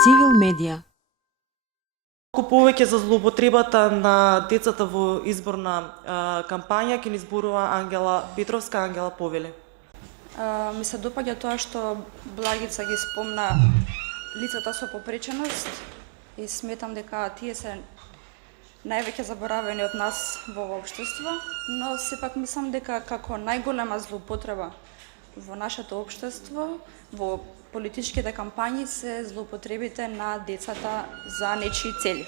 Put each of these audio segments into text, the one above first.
Цивил медија. Колку повеќе за злоупотребата на децата во изборна кампања ќе ни зборува Ангела Петровска. Ангела, повели. Ми се допаѓа тоа што Благица ги спомна лицата со попреченост и сметам дека тие се највеќе заборавени од нас во општество, но сепак мислам дека како најголема злоупотреба во нашето општество, во политичките кампањи се злоупотребите на децата за нечии цели.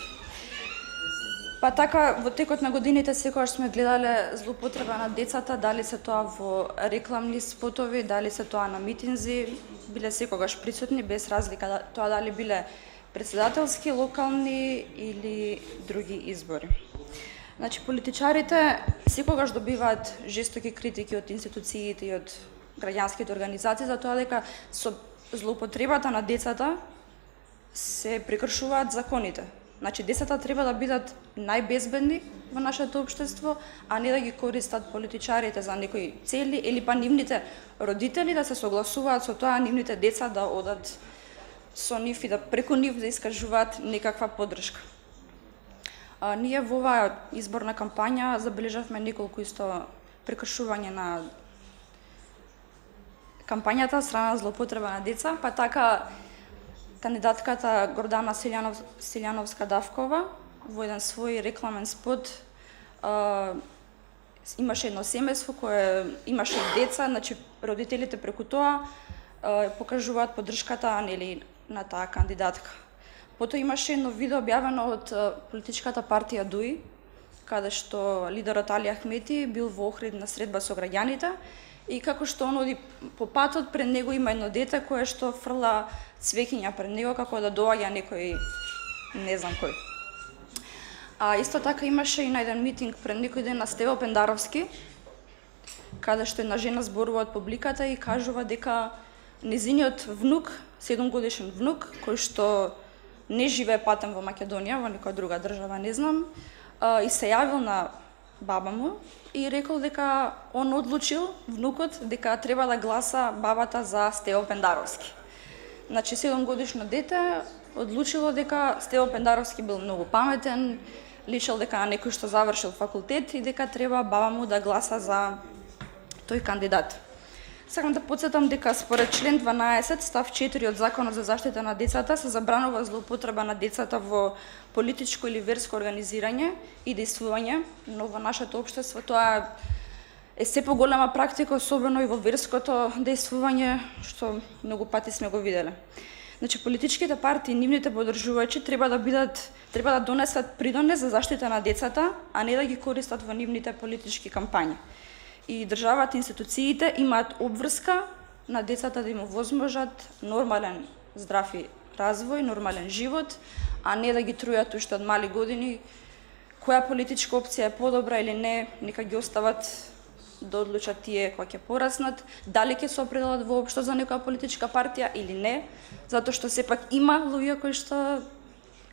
Па така, во текот на годините секогаш сме гледале злоупотреба на децата, дали се тоа во рекламни спотови, дали се тоа на митинзи, биле секогаш присутни без разлика тоа дали биле председателски, локални или други избори. Значи, политичарите секогаш добиваат жестоки критики од институциите и од граѓанските организации за тоа дека со злоупотребата на децата се прекршуваат законите. Значи, децата треба да бидат најбезбедни во нашето општество, а не да ги користат политичарите за некои цели или па нивните родители да се согласуваат со тоа нивните деца да одат со нив и да преку нив да искажуваат некаква поддршка. Ние во оваа изборна кампања забележавме неколку исто прекршување на кампањата страна злоупотреба на деца, па така кандидатката Гордана Силјановска-Давкова во еден свој рекламен спот имаше едно семејство кое имаше деца, значи родителите преку тоа покажуваат поддршката нели на таа кандидатка. Потоа имаше едно видео објавено од политичката партија ДУИ, каде што лидерот Али Ахмети бил во Охрид на средба со граѓаните и како што он оди по патот, пред него има едно дете кое што фрла цвеќиња пред него како да доаѓа некој не знам кој. Исто така имаше и на еден митинг пред некој ден на Стево Пендаровски, каде што една жена зборува од публиката и кажува дека незиниот внук, 7-годишен внук, кој што не живее патем во Македонија, во некоја друга држава, не знам, и се јавил на баба му и рекол дека он одлучил, внукот, дека треба да гласа бабата за Стево Пендаровски. Значи, 7-годишно дете одлучило дека Стево Пендаровски бил многу паметен, личел дека на некој што завршил факултет и дека треба баба му да гласа за тој кандидат. Сакам да потсетам дека според член 12 став 4 од Законот за заштита на децата се забранува злоупотреба на децата во политичко или верско организирање и дејствување, но во нашето општество тоа е се поголема практика, особено и во верското дејствување, што многу пати сме го виделе. Значи, политичките партии и нивните поддржувачи треба да донесат придонес за заштита на децата, а не да ги користат во нивните политички кампањи. И државата, институциите имаат обврска на децата да им овозможат нормален, здрав и развој, нормален живот, а не да ги трујат уште од мали години која политичка опција е подобра или не, нека ги остават да одлучат тие кои ќе пораснат, дали ќе се определат воопшто за некоја политичка партија или не, затоа што сепак има луѓе кои што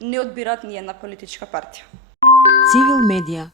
не одбираат ни една политичка партија. Цивил медија.